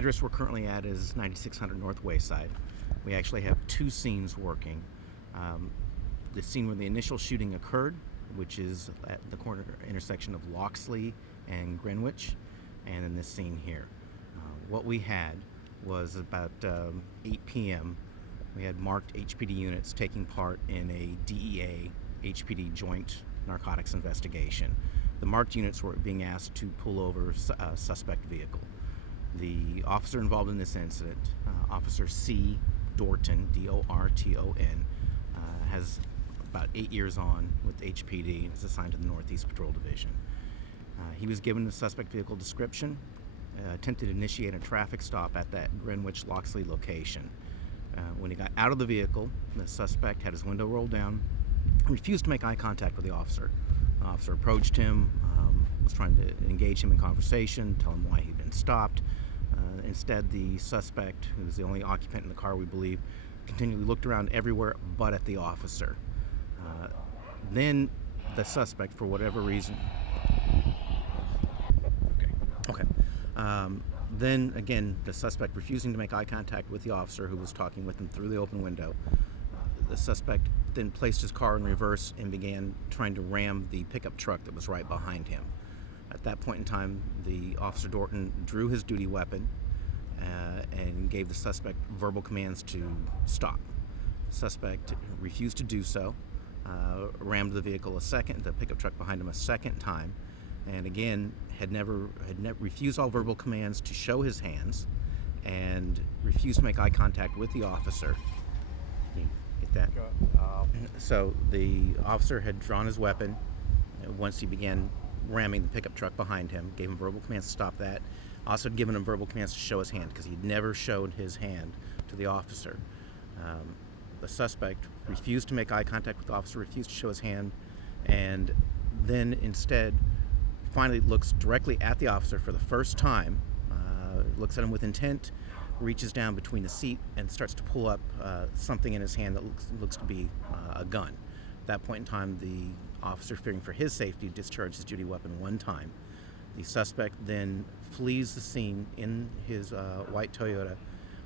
address we're currently at is 9600 North Wayside. We actually have two scenes working. The scene where the initial shooting occurred, which is at the corner intersection of Loxley and Greenwich, and then this scene here. What we had was about 8 p.m. We had marked HPD units taking part in a DEA HPD joint narcotics investigation. The marked units were being asked to pull over a suspect vehicle. The officer involved in this incident, Officer C. Dorton, D-O-R-T-O-N, has about 8 years on with HPD and is assigned to the Northeast Patrol Division. He was given the suspect vehicle description, attempted to initiate a traffic stop at that Greenwich Loxley location. When he got out of the vehicle, the suspect had his window rolled down, refused to make eye contact with the officer. The officer approached him, was trying to engage him in conversation, tell him why he'd been stopped. Instead, the suspect, who was the only occupant in the car, we believe, continually looked around everywhere but at the officer. Then the suspect, for whatever reason... Okay. Then, again, the suspect refusing to make eye contact with the officer who was talking with him through the open window. The suspect then placed his car in reverse and began trying to ram the pickup truck that was right behind him. At that point in time, the Officer Dorton drew his duty weapon and gave the suspect verbal commands to stop. The suspect refused to do so, rammed the vehicle the pickup truck behind him a second time, and again had never refused all verbal commands to show his hands, and refused to make eye contact with the officer. Can you get that? So the officer had drawn his weapon once he began ramming the pickup truck behind him, gave him verbal commands to stop that. Also had given him verbal commands to show his hand, because he'd never showed his hand to the officer. The suspect refused to make eye contact with the officer, refused to show his hand, and then instead finally looks directly at the officer for the first time, looks at him with intent, reaches down between the seat and starts to pull up something in his hand that looks to be a gun. At that point in time, the officer, fearing for his safety, discharged his duty weapon one time. The suspect then flees the scene in his white Toyota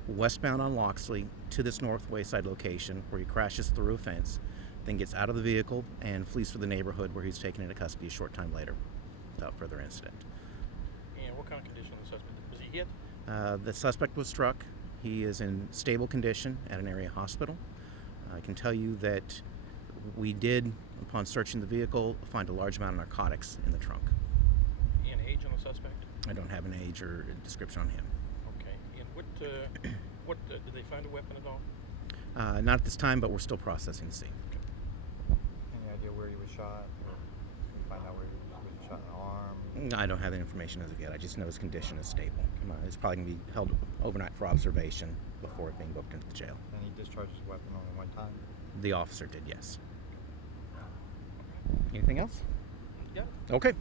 westbound on Loxley to this North Wayside location, where he crashes through a fence, then gets out of the vehicle and flees for the neighborhood, where he's taken into custody a short time later without further incident. And what kind of condition was the suspect? Was he hit? The suspect was struck. He is in stable condition at an area hospital. I can tell you that we did, upon searching the vehicle, find a large amount of narcotics in the trunk. And age on the suspect? I don't have an age or description on him. Okay. And what did they find a weapon at all? Not at this time, but we're still processing the scene. Any idea where he was shot? Or can you find out where he was shot in the arm? I don't have that information as of yet. I just know his condition is stable. It's probably going to be held overnight for observation before it being booked into the jail. And he discharged his weapon only one time? The officer did, yes. Anything else? Yeah. Okay.